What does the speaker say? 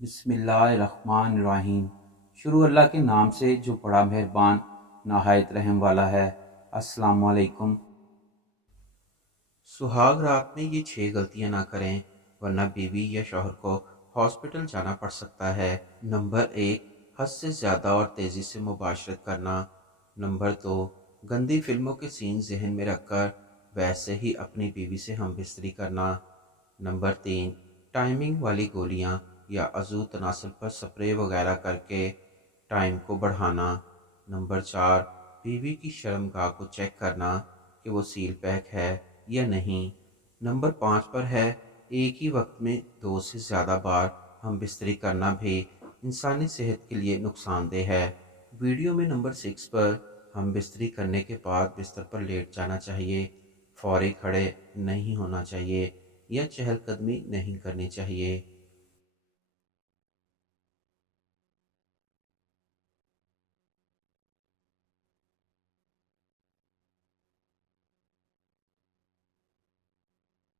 बिस्मिल्लाहिर्रहमानिर्रहीम। शुरू अल्लाह के नाम से जो बड़ा मेहरबान नहायत रहम वाला है। अस्सलाम वालेकुम। सुहाग रात में ये 6 गलतियां ना करें वरना बीवी या शौहर को हॉस्पिटल जाना पड़ सकता है। नंबर 1, हद से ज़्यादा और तेज़ी से मुबाशरत करना। नंबर 2, गंदी फिल्मों के सीन जहन में रखकर वैसे ही अपनी बीवी से हम बिस्तरी करना। नंबर 3, टाइमिंग वाली गोलियां या अज़ू तनासुल पर स्प्रे वगैरह करके टाइम को बढ़ाना। नंबर 4, बीवी की शर्मगाह को चेक करना कि वो सील पैक है या नहीं। नंबर 5 पर है एक ही वक्त में 2 से ज़्यादा बार हम बिस्तरी करना भी इंसानी सेहत के लिए नुकसानदेह है। वीडियो में नंबर 6 पर हम बिस्तरी करने के बाद बिस्तर पर लेट जाना चाहिए, फौरी खड़े नहीं होना चाहिए या चहलकदमी नहीं करनी चाहिए।